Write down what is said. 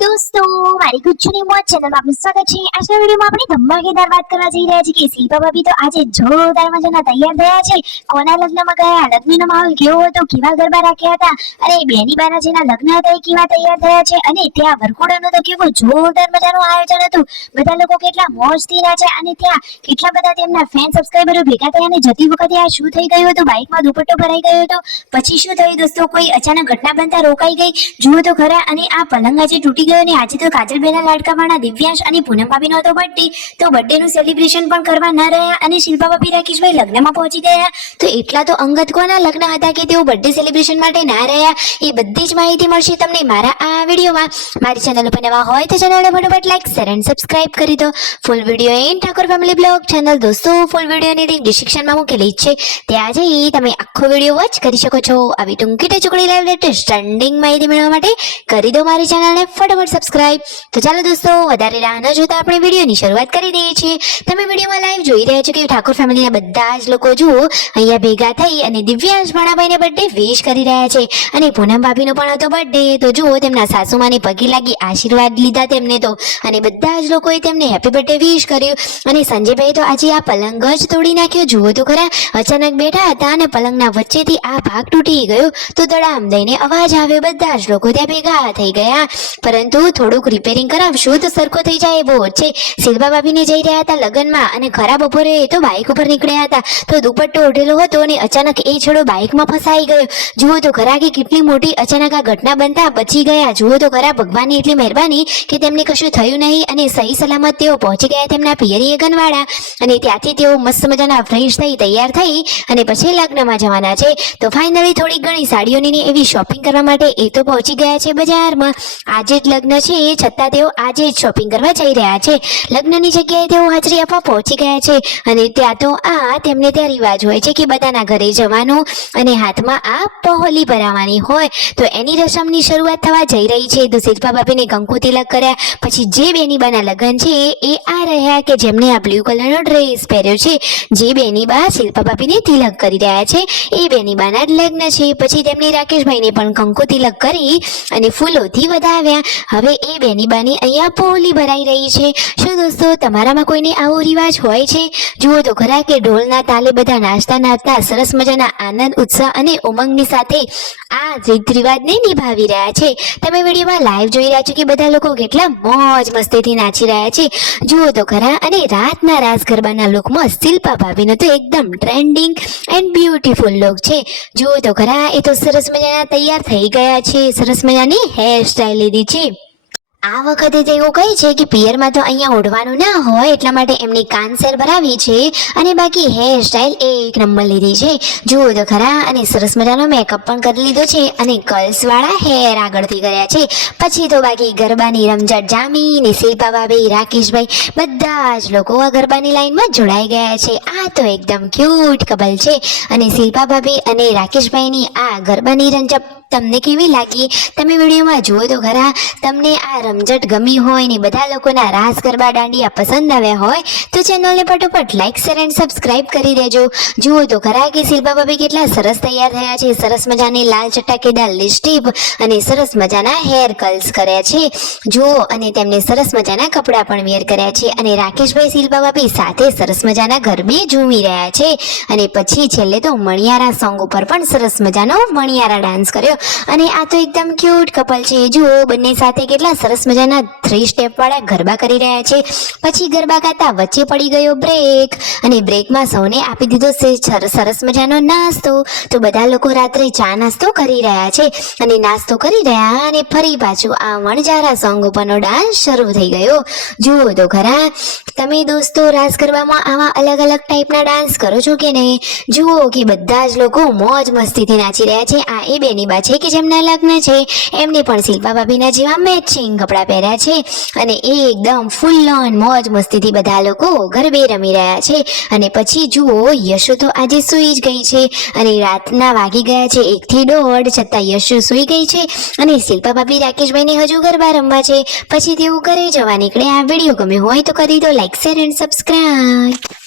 दोस्तों મારી ગુચ્છુની મોજ ચેનલમાં આપનું સ્વાગત છે। આજના વિડિયોમાં આપણે ધમાકેદાર વાત કરવા જઈ રહ્યા છીએ કે શિલ્પા ભાભી તો આજે જોરદાર મજાના તૈયાર થયા છે। કોના લગ્નમાં ગયા, લગ્નનો માહોલ કેવો હતો, કેવા ગરબા રાખ્યા હતા અને બેની બાના જેના લગ્ન હતા એ કેવા તૈયાર થયા છે અને ત્યાં વરઘોડાનું તો કેવું જોરદાર મજાનું આયોજન હતું। બધા લોકો કેટલા મોજથી નાચ્યા અને ત્યાં કેટલા બધા તેમના ફેન સબસ્ક્રાઇબરો ભેગા થયા અને જતી વખતે આ શું થઈ ગયું હતું, બાઇકમાં દુપટ્ટો ભરાઈ ગયો હતો। પછી શું થયું દોસ્તો, કોઈ અચાનક ઘટના બનતા રોકાઈ ગઈ, જુઓ તો ખરા। અને આ પલંગ આજે તૂટી ગયો અને આજે તો કાજલબેનના લાડકાવાળા દિવ્યાંશ અને પૂનમ ભાભીનો હતો બર્થડે, તો બર્થડેનું સેલિબ્રેશન પણ કરવા ન રહ્યા અને શિલ્પા ભાભી રાકેશભાઈ લગ્નમાં પહોંચી ગયા। તો એટલા તો અંગત કોના લગ્ન હતા કે તેઓ બર્થડે સેલિબ્રેશન માટે ના રહ્યા, એ બધી જ માહિતી મળશે તમને મારા આ વિડીયોમાં। મારી ચેનલ ઉપર નવા હોય તો ચેનલને ફટાફટ લાઈક શેર અને સબસ્ક્રાઇબ કરી દો। Full video N Thakor family blog channel દોસ્તો ફૂલ વિડીયોની લિંક ડિસ્ક્રિપ્શનમાં મૂકેલી છે, ત્યાં જઈ તમે આખો વિડીયો વોચ કરી શકો છો। આવી ટૂંકી ટચુકડી લાઈવ લેટેસ્ટ ટ્રેન્ડિંગ માહિતી મેળવવા માટે કરી દો મારી ચેનલને ફટાફટ સબસ્ક્રાઇબ। તો ચાલો દોસ્તો વધારે રાહ ન જોતા આપણે વિડીયોની શરૂઆત કરી દઈએ છીએ। તમે વિડીયોમાં લાઈવ જોઈ રહ્યા છો કે ઠાકોર ફેમિલીના બધા જ લોકો જુઓ અહીંયા ભેગા થઈ અને દિવ્યાંશ ભાણાભાઈને બર્થડે વિશ કરી રહ્યા છે અને પૂનમ ભાભીનો પણ હતો બર્થડે, તો જુઓ તેમના સાસુમાને પગે લાગી આશીર્વાદ લીધા તેમને તો, અને બધા જ લોકોએ તેમને હેપી બર્થડે વિશ કર્યું। અને સંજયભાઈ તો આજે આ પલંગ જ તોડી નાખ્યો, જુઓ તો ખરા। અચાનક બેઠા હતા અને પલંગના વચ્ચેથી આ ભાગ તૂટી ગયો તો દડામ દઈને અવાજ આવ્યો, બધા જ લોકો ત્યાં ભેગા થઈ ગયા। પરંતુ થોડુંક રિપેરિંગ કરાવશું તો સરખો થઈ જાય એવો છે। શિલ્પા ભાભીને જઈ રહ્યા હતા લગ્નમાં અને ખરા બપોરે તો બાઇક ઉપર નીકળ્યા હતા, તો દુપટ્ટો ઓઢેલો હતો અને અચાનક એ છેડો બાઇકમાં ફસાઈ ગયો, જુઓ તો ખરા કે કેટલી મોટી અચાનક આ ઘટના બનતા બચી ગયા। જુઓ તો ખરા ભગવાનની એટલી મહેરબાની કે તેમને કશું થયું નહીં અને સહી સલામત તેઓ પહોંચી ગયા તેમના પિયરી ગનવાડા, અને ત્યાંથી તેઓ મસ્ત મજાના ફ્રેશ થઈ તૈયાર થઈ અને પછી લગ્નમાં જવાના છે। તો ફાઇનલી થોડી ઘણી સાડીઓની એવી શોપિંગ કરવા માટે એ તો પહોંચી ગયા છે બજારમાં। આજે જ લગ્ન છે છતાં તેઓ આજે જ શોપિંગ કરવા જઈ રહ્યા છે। લગ્નની જગ્યાએ તેઓ હાજરી આપવા પહોંચી ગયા છે અને ત્યાં તો તેમને ત્યાં રિવાજ હોય છે કે બધાના ઘરે જવાનું અને હાથમાં આ પહોલી ભરાવાની હોય, તો એની રસમની શરૂઆત થવા જઈ રહી છે। તો શિલ્પા ભાભીને કંકુ તિલક કર્યા પછી જે બેની બાના લગ્ન છે એ આ રહ્યા કે જેમને આ બ્લુ કલરનો ડ્રેસ પહેર્યો છે, જે બેની બા શિલ્પા ભાભીને તિલક કરી રહ્યા છે એ બેની બાના જ લગ્ન છે। પછી તેમની રાકેશભાઈને પણ કંકુ તિલક કરી અને ફૂલોથી વધાવ્યા। હવે એ બેની બાની અહીંયા પહોલી ભરાઈ રહી છે। શું દોસ્તો તમારામાં કોઈને આવો રિવાજ હોય છે? જુઓ તો ખરા કે ઢોલના તાલે બધા નાચતા સરસ મજાના આનંદ ઉત્સાહ અને ઉમંગની સાથે આ રીત રિવાજને નિભાવી રહ્યા છે। તમે વિડીયોમાં લાઈવ જોઈ રહ્યા છો કે બધા લોકો કેટલા મોજ મસ્તીથી નાચી રહ્યા છે, જુઓ તો ખરા। અને રાતના રાસ ગરબાના લુકમાં શિલ્પા ભાભીનો તો એકદમ ટ્રેન્ડિંગ એન્ડ બ્યુટીફુલ લુક છે, જુઓ તો ખરા। એ તો સરસ મજાના તૈયાર થઈ ગયા છે, સરસ મજાની હેર સ્ટાઈલ લીધી છે। આ વખતે તેઓ કહે છે કે પિયરમાં તો અહીંયા ઓઢવાનું ના હોય એટલા માટે એમની કાનસેર ભરાવી છે અને બાકી હેર સ્ટાઇલ એક નંબર લીધી છે, જુઓ તો ખરા। અને સરસ મજાનો મેકઅપ પણ કરી લીધો છે અને કર્લ્સવાળા હેર આગળથી કર્યા છે। પછી તો બાકી ગરબાની રમઝટ જામી ને શિલ્પા ભાભી રાકેશભાઈ બધા જ લોકો આ ગરબાની લાઈનમાં જોડાઈ ગયા છે। આ તો એકદમ ક્યુટ કપલ છે અને શિલ્પા ભાભી અને રાકેશભાઈની આ ગરબાની રમઝટ તમને કેવી લાગી તમે વિડીયોમાં જુઓ તો ખરા। તમને આ રમઝટ ગમી હોય ને બધા લોકોના રાસ ગરબા દાંડિયા પસંદ આવ્યા હોય તો ચેનલને ફટાફટ લાઈક શેર અને સબસ્ક્રાઇબ કરી દેજો। જુઓ તો ખરા કે શિલ્પા ભાભી કેટલા સરસ તૈયાર થયા છે, સરસ મજાની લાલ ચટાકેદાર લિપસ્ટિક અને સરસ મજાના હેર કર્લ્સ કર્યા છે, જુઓ। અને તેમને સરસ મજાના કપડાં પણ વેર કર્યા છે અને રાકેશભાઈ શિલ્પા ભાભી સાથે સરસ મજાના ગરબે ઝૂમી રહ્યા છે। અને પછી છેલ્લે તો મણિયારા સોંગ ઉપર પણ સરસ મજાનો મણિયારા ડાન્સ કર્યો અને આ તો એકદમ ક્યુટ કપલ છે, જુઓ બંને સાથે કેટલા સરસ મજાના 3 સ્ટેપ વાળા ગરબા કરી રહ્યા છે। પછી ગરબા ગાતા વચ્ચે પડી ગયો બ્રેક અને બ્રેકમાં સૌને આપી દીધો સરસ મજાનો નાસ્તો, તો બધા લોકો રાત્રે ચા નાસ્તો કરી રહ્યા છે અને નાસ્તો કરી રહ્યા અને ફરી પાછું આ વણજારા સોંગ ઉપરનો ડાન્સ શરૂ થઈ ગયો, જુઓ તો ખરા। તમે દોસ્તો રાસ ગરબામાં આવા અલગ અલગ ટાઈપના ડાન્સ કરો છો કે નહીં? જુઓ કે બધા જ લોકો મોજ મસ્તીથી નાચી રહ્યા છે। આ એ બેની બા છે કે જેમના લગ્ન છે, એમને પણ શિલ્પા ભાભીના જેવા મેચિંગ કપડાં પહેર્યા છે અને એકદમ ફૂલ ઓન મોજ મસ્તીથી બધા લોકો ગરબે રમી રહ્યા છે। અને પછી જુઓ યશુ તો આજે સૂઈ જ ગઈ છે અને રાતના વાગી ગયા છે 1 થી 1:30, છતાં યશુ સૂઈ ગઈ છે અને શિલ્પા ભાભી રાકેશભાઈને હજુ ગરબા રમવા છે। પછી તેઓ ઘરે જવા નીકળે। આ વિડીયો ગમ્યો હોય તો કરી દો લાઈક શેર એન્ડ સબસ્ક્રાઇબ।